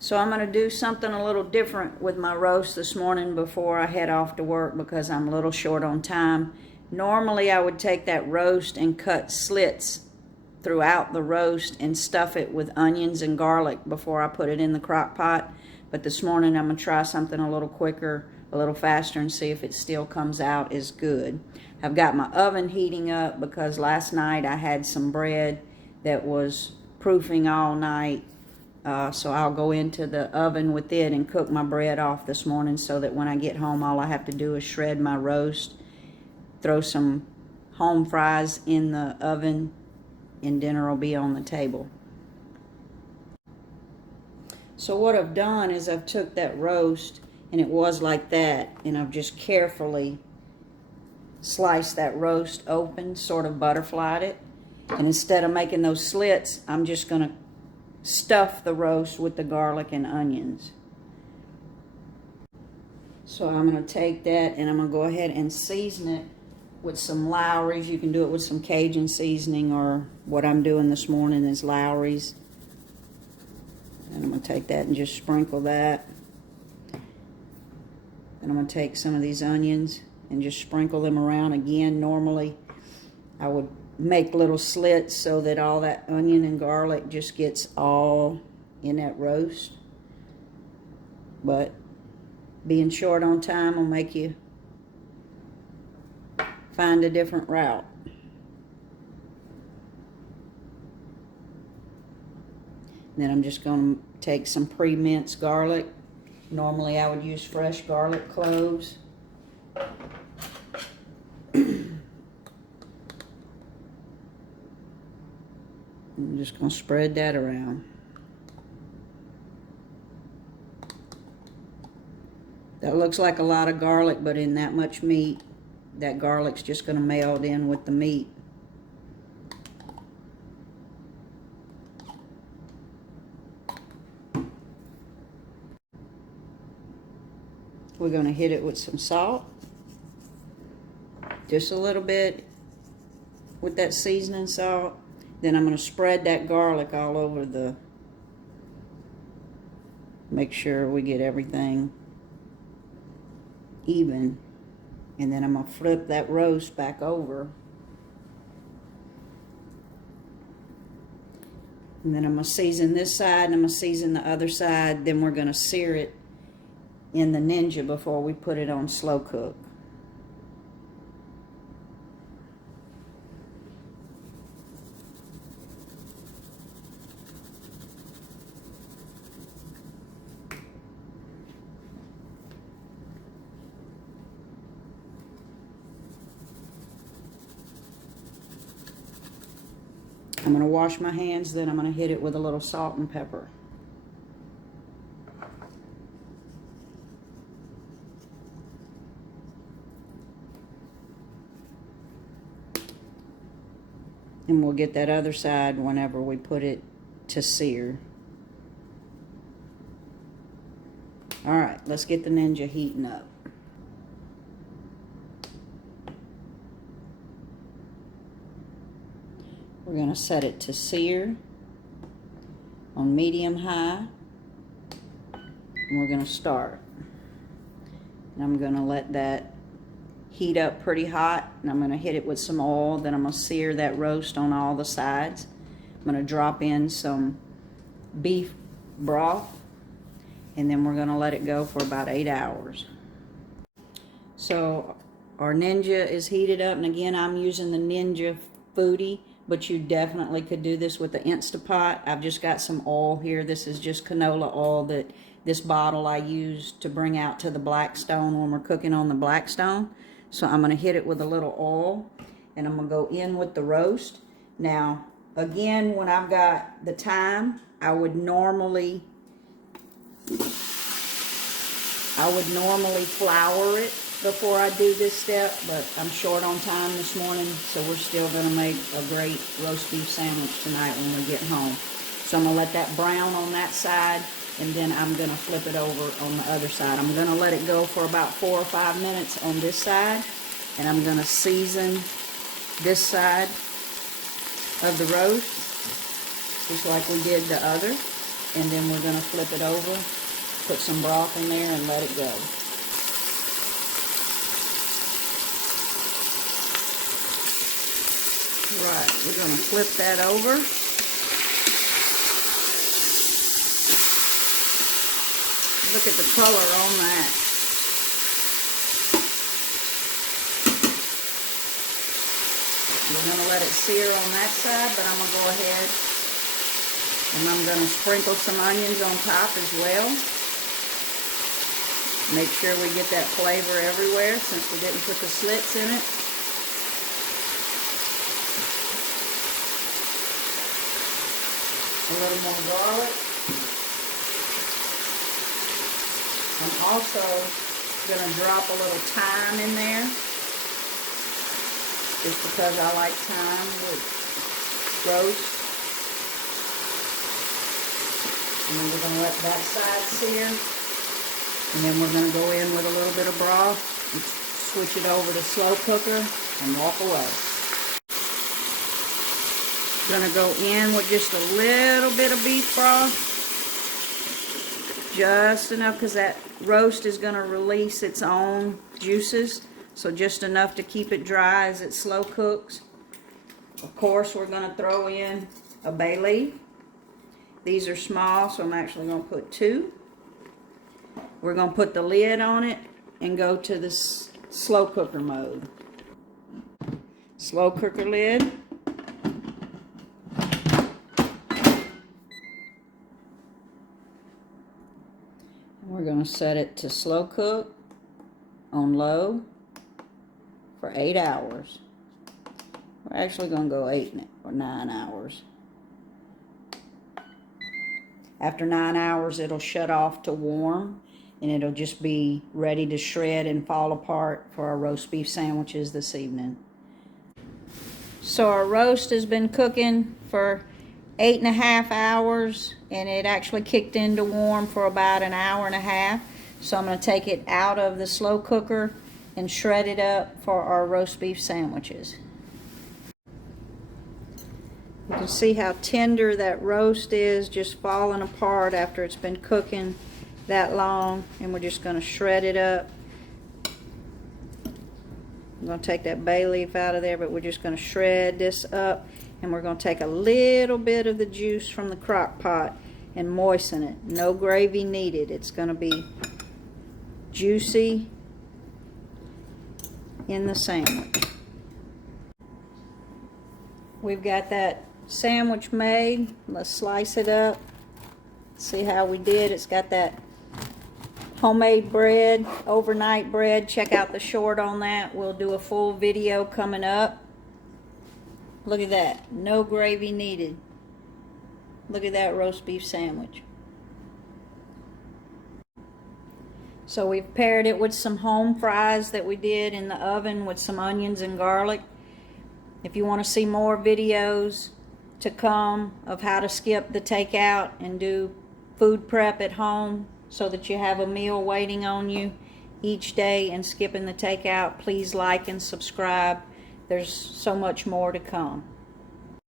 So I'm going to do something a little different with my roast this morning before I head off to work because I'm a little short on time. Normally I would take that roast and cut slits throughout the roast and stuff it with onions and garlic before I put it in the crock pot. But this morning I'm going to try something a little quicker, a little faster, and see if it still comes out as good. I've got my oven heating up because last night I had some bread that was proofing all night. So I'll go into the oven with it and cook my bread off this morning so that when I get home all I have to do is shred my roast, throw some home fries in the oven, and dinner will be on the table. So what I've done is I've took that roast, and it was like that, and I've just carefully sliced that roast open, sort of butterflied it, and instead of making those slits, I'm just going to stuff the roast with the garlic and onions. So I'm going to take that and I'm going to go ahead and season it with some Lowry's. You can do it with some Cajun seasoning, or what I'm doing this morning is Lowry's. And I'm going to take that and just sprinkle that. And I'm going to take some of these onions and just sprinkle them around again. Normally I would make little slits so that all that onion and garlic just gets all in that roast. But being short on time will make you find a different route. And then I'm just going to take some pre-minced garlic. Normally I would use fresh garlic cloves. I'm just going to spread that around. That looks like a lot of garlic, but in that much meat, that garlic's just going to meld in with the meat. We're going to hit it with some salt. Just a little bit with that seasoning salt. Then I'm going to spread that garlic all over make sure we get everything even. And then I'm going to flip that roast back over. And then I'm going to season this side and I'm going to season the other side. Then we're going to sear it in the Ninja before we put it on slow cook. I'm going to wash my hands, then I'm going to hit it with a little salt and pepper. And we'll get that other side whenever we put it to sear. Alright, let's get the Ninja heating up. We're going to set it to sear on medium-high. And we're going to start. And I'm going to let that heat up pretty hot. And I'm going to hit it with some oil. Then I'm going to sear that roast on all the sides. I'm going to drop in some beef broth. And then we're going to let it go for about 8 hours. So our Ninja is heated up. And again, I'm using the Ninja Foodi. But you definitely could do this with the Instapot. I've just got some oil here. This is just canola oil that this bottle I use to bring out to the Blackstone when we're cooking on the Blackstone. So I'm going to hit it with a little oil. And I'm going to go in with the roast. Now, again, when I've got the thyme, I would normally flour it before I do this step, but I'm short on time this morning, so we're still going to make a great roast beef sandwich tonight when we get home. So I'm going to let that brown on that side, and then I'm going to flip it over on the other side. I'm going to let it go for about 4 or 5 minutes on this side, and I'm going to season this side of the roast, just like we did the other. And then we're going to flip it over, put some broth in there, and let it go. Right, we're going to flip that over. Look at the color on that. We're going to let it sear on that side, but I'm going to go ahead and I'm going to sprinkle some onions on top as well. Make sure we get that flavor everywhere since we didn't put the slits in it. A little more garlic. I'm also going to drop a little thyme in there, just because I like thyme with roast. And then we're going to let that side sear. And then we're going to go in with a little bit of broth and switch it over to slow cooker and walk away. Going to go in with just a little bit of beef broth. Just enough, because that roast is going to release its own juices. So just enough to keep it dry as it slow cooks. Of course, we're going to throw in a bay leaf. These are small, so I'm actually going to put 2. We're going to put the lid on it and go to the slow cooker mode. Slow cooker lid. We're going to set it to slow cook on low for 8 hours. We're actually going to go 8 or 9 hours. After 9 hours, it'll shut off to warm, and it'll just be ready to shred and fall apart for our roast beef sandwiches this evening. So our roast has been cooking for 8.5 hours, and it actually kicked into warm for about an hour and a half. So I'm going to take it out of the slow cooker and shred it up for our roast beef sandwiches. You can see how tender that roast is, just falling apart after it's been cooking that long. And we're just going to shred it up. I'm going to take that bay leaf out of there, but we're just going to shred this up. And we're going to take a little bit of the juice from the crock pot and moisten it. No gravy needed. It's going to be juicy in the sandwich. We've got that sandwich made. Let's slice it up. See how we did. It's got that homemade bread, overnight bread. Check out the short on that. We'll do a full video coming up. Look at that. No gravy needed. Look at that roast beef sandwich. So we've paired it with some home fries that we did in the oven with some onions and garlic. If you want to see more videos to come of how to skip the takeout and do food prep at home so that you have a meal waiting on you each day and skipping the takeout, please like and subscribe. There's so much more to come.